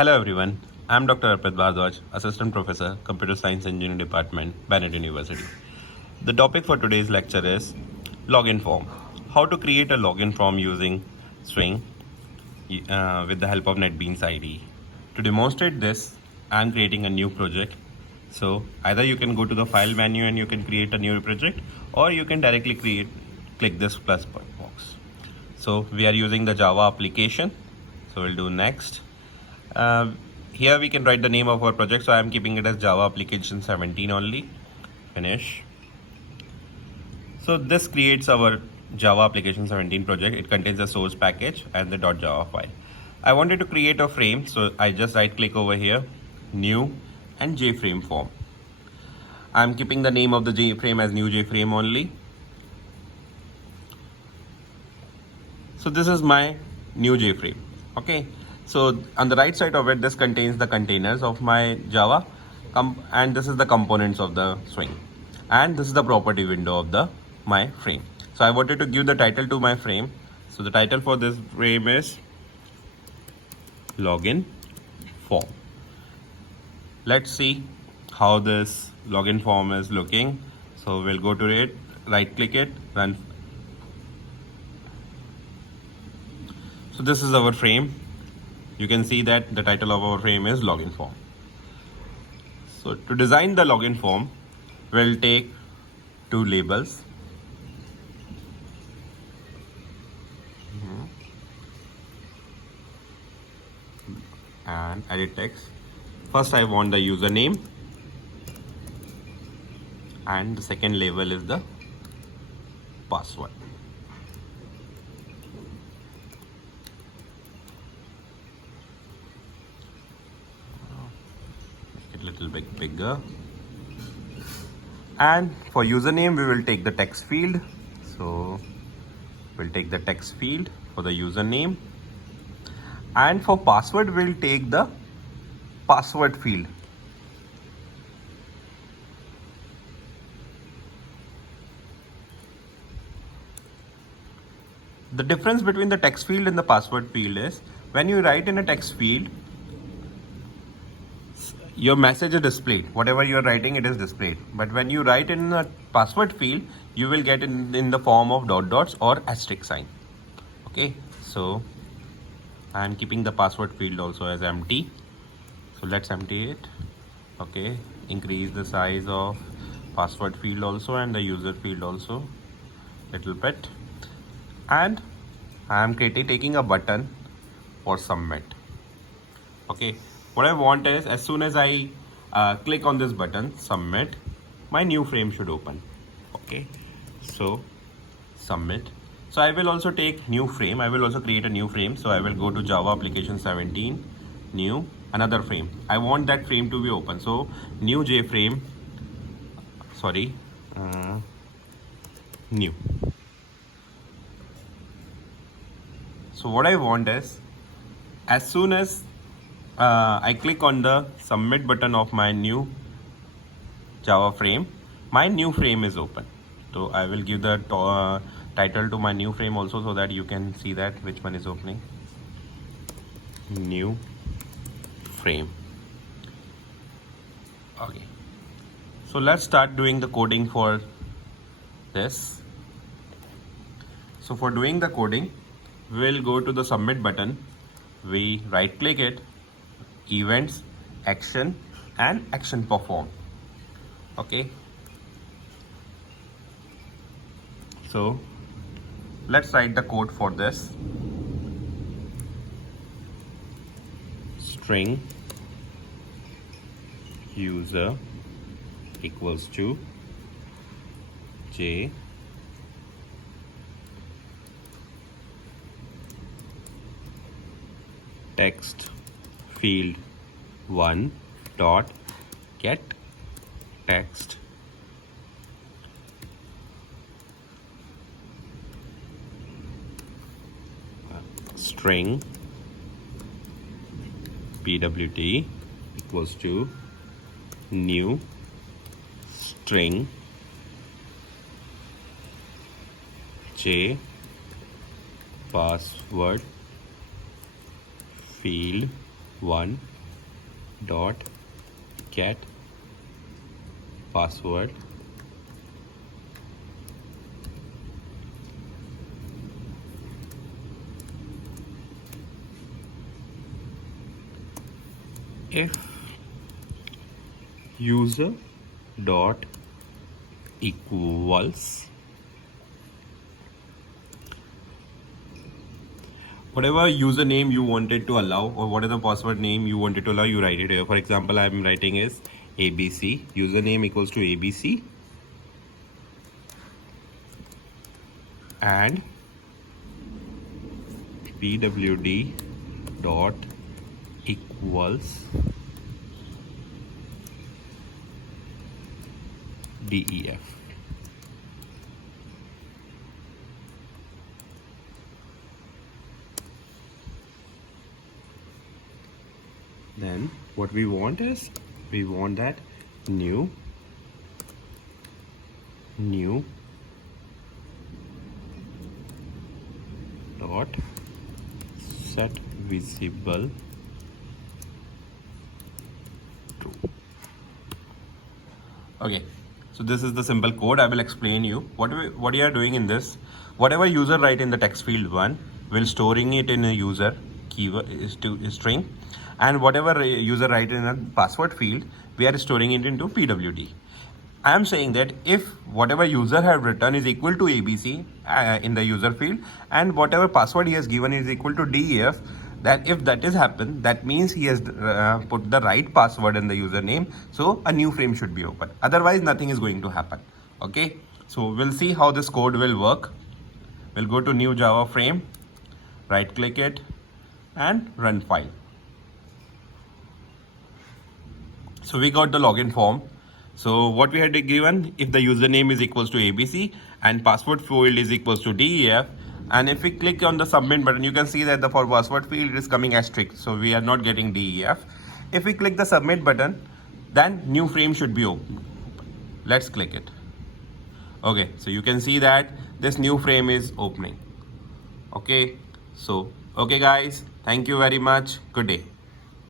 Hello everyone, I am Dr. Arpit Bhardwaj, Assistant Professor, Computer Science Engineering Department, Bennett University. The topic for today's lecture is login form. How to create a login form using Swing with the help of NetBeans IDE. To demonstrate this, I am creating a new project. So either you can go to the file menu and you can create a new project, or you can directly click this plus box. So we are using the Java application. So we'll do next. Here we can write the name of our project. So I am keeping it as Java application 17 only. Finish. So this creates our Java application 17 project. It contains the source package and the .java file. I wanted to create a frame, so I just right click over here, new and JFrame form. I'm keeping the name of the JFrame as new JFrame only. So this is my new JFrame. Okay. So on the right side of it, this contains the containers of my Java, and this is the components of the Swing, and this is the property window of my frame. So I wanted to give the title to my frame. So the title for this frame is login form. Let's see how this login form is looking. So we'll go to it, right click it, run. So this is our frame. You can see that the title of our frame is login form. So to design the login form, we'll take two labels. And edit text. First I want the username, and the second label is the password. Make it a little bit bigger. And for username we will take the text field. So we'll take the text field for the username. And for password, we'll take the password field. The difference between the text field and the password field is when you write in a text field, your message is displayed. Whatever you are writing, it is displayed. But when you write in a password field, you will get in the form of dots or asterisk sign. Okay, so I am keeping the password field also as empty. So let's empty it. Okay, increase the size of password field also and the user field also little bit. And I am taking a button for submit. Okay, what I want is as soon as I click on this button submit, my new frame should open. Okay, so submit. So I will also take new frame. I will also create a new frame. So I will go to Java application 17, new, another frame. I want that frame to be open. So new JFrame, new. So what I want is as soon as I click on the submit button of my new Java frame, my new frame is open. So I will give the title to my new frame also so that you can see that which one is opening. New frame. Okay, so let's start doing the coding for this. So for doing the coding, we'll go to the submit button. We right click it, events, action and action perform. Okay, so let's write the code for this. String user equals to j text field 1 dot get text string pwt equals to new string j password field 1 dot get password if user dot equals whatever username you wanted to allow, or whatever password name you wanted to allow, you write it here. For example, I am writing is ABC, username equals to ABC, and pwd dot equals def. Then what we want is, we want that new dot set visible true. Okay, so this is the simple code. I will explain you what you are doing in this. Whatever user write in the text field 1 will storing it in a user keyword string, and whatever user write in a password field, we are storing it into pwd. I am saying that if whatever user have written is equal to ABC in the user field, and whatever password he has given is equal to def, that if that is happened, that means he has put the right password in the username, so a new frame should be open. Otherwise nothing is going to happen. Okay, so we'll see how this code will work. We'll go to new Java frame, right click it and run file. So we got the login form. So what we had given, if the username is equals to ABC and password field is equals to def, and if we click on the submit button, you can see that the for password field is coming asterisk, so we are not getting def. If we click the submit button, then new frame should be open. Let's click it. Okay, so you can see that this new frame is opening. Okay, so okay guys, thank you very much. Good day.